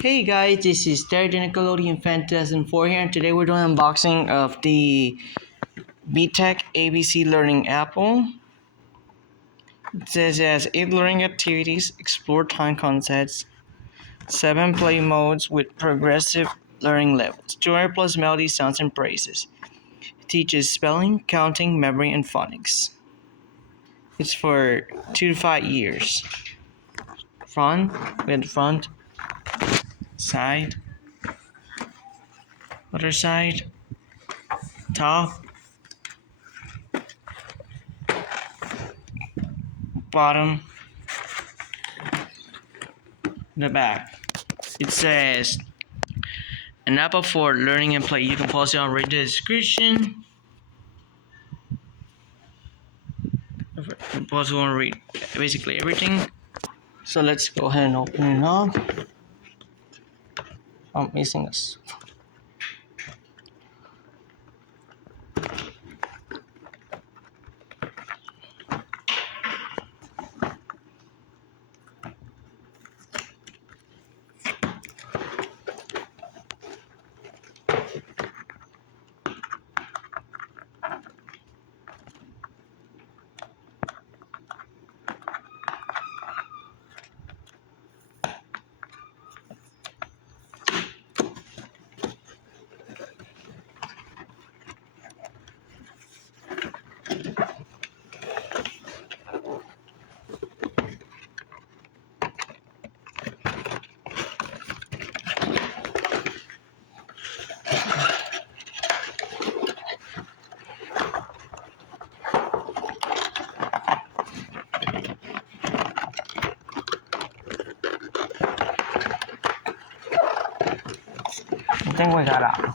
Hey guys, this is Terry the Nickelodeon Fan 2004 here, and today we're doing unboxing of the VTech ABC Learning Apple. It says it has 8 learning activities, explore time concepts, 7 play modes with progressive learning levels, 200 plus melody, sounds, and phrases. It teaches spelling, counting, memory, and phonics. It's for 2 to 5 years. Front, we have the front, side, other side, top, bottom, the back. It says an app for learning and play. You can pause it and read the description. Pause it and read basically everything. So let's go ahead and open it up. I'm missing this. I think we got out.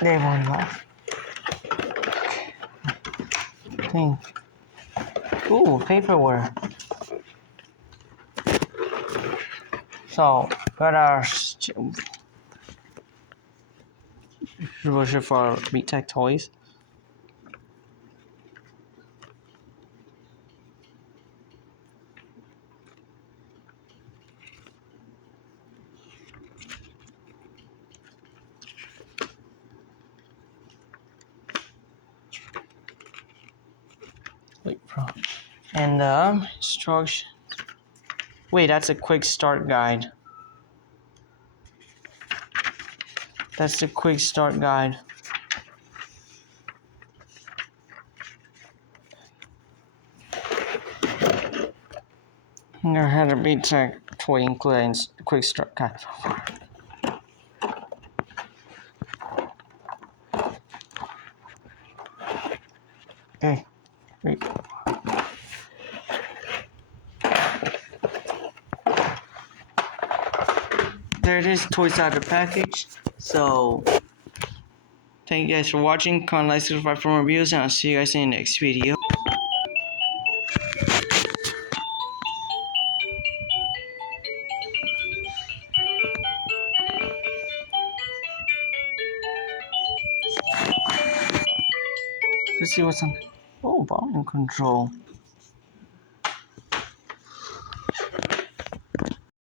There we go. Thing. Ooh, paperwork. So, got our brochure for VTech toys. Wait, and instruction. Wait, that's a quick start guide. That's the quick start guide. Never had a VTech toy including quick start guide. Hey, wait. There it is, toys out of the package. So, thank you guys for watching. Comment, like, subscribe for more reviews, and I'll see you guys in the next video. Let's see what's on. Oh, volume control.